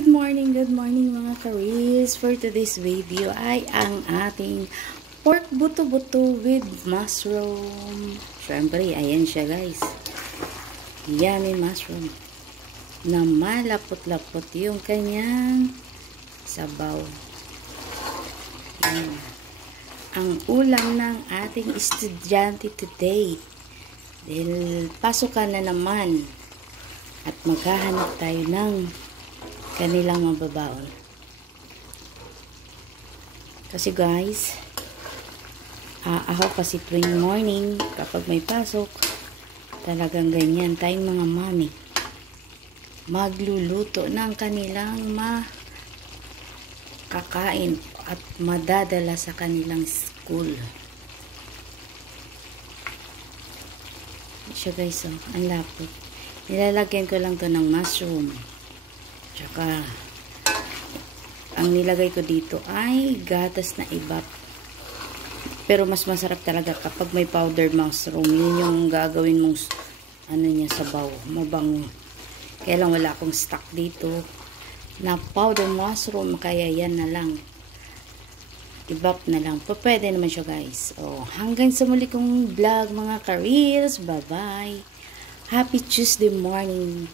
Good morning mga karis. For today's video ay ang ating pork buto-buto with mushroom. Siyempre, ayan siya guys. Yummy mushroom. Na malapot-lapot yung kanyang sabaw. Ayan. Ang ulam ng ating estudyante today. Dahil pasukan na naman. At maghahanap tayo ng kanilang mababaon. Kasi guys, ako kasi tuwing morning, kapag may pasok, talagang ganyan tayong mga mami. Magluluto ng kanilang makakain at madadala sa kanilang school. Siya guys, oh, ang lapot. Nilalagyan ko lang to ng mushroom. Tsaka, ang nilagay ko dito ay gatas na ibap. Pero mas masarap talaga kapag may powdered mushroom. Yun yung gagawin mong sabaw. Mabango. Kaya lang wala akong stock dito na powdered mushroom. Kaya yan na lang. Ibap na lang. Pwede naman siya guys. Hanggang sa muli kong vlog mga ka-reels. Bye-bye. Happy Tuesday morning.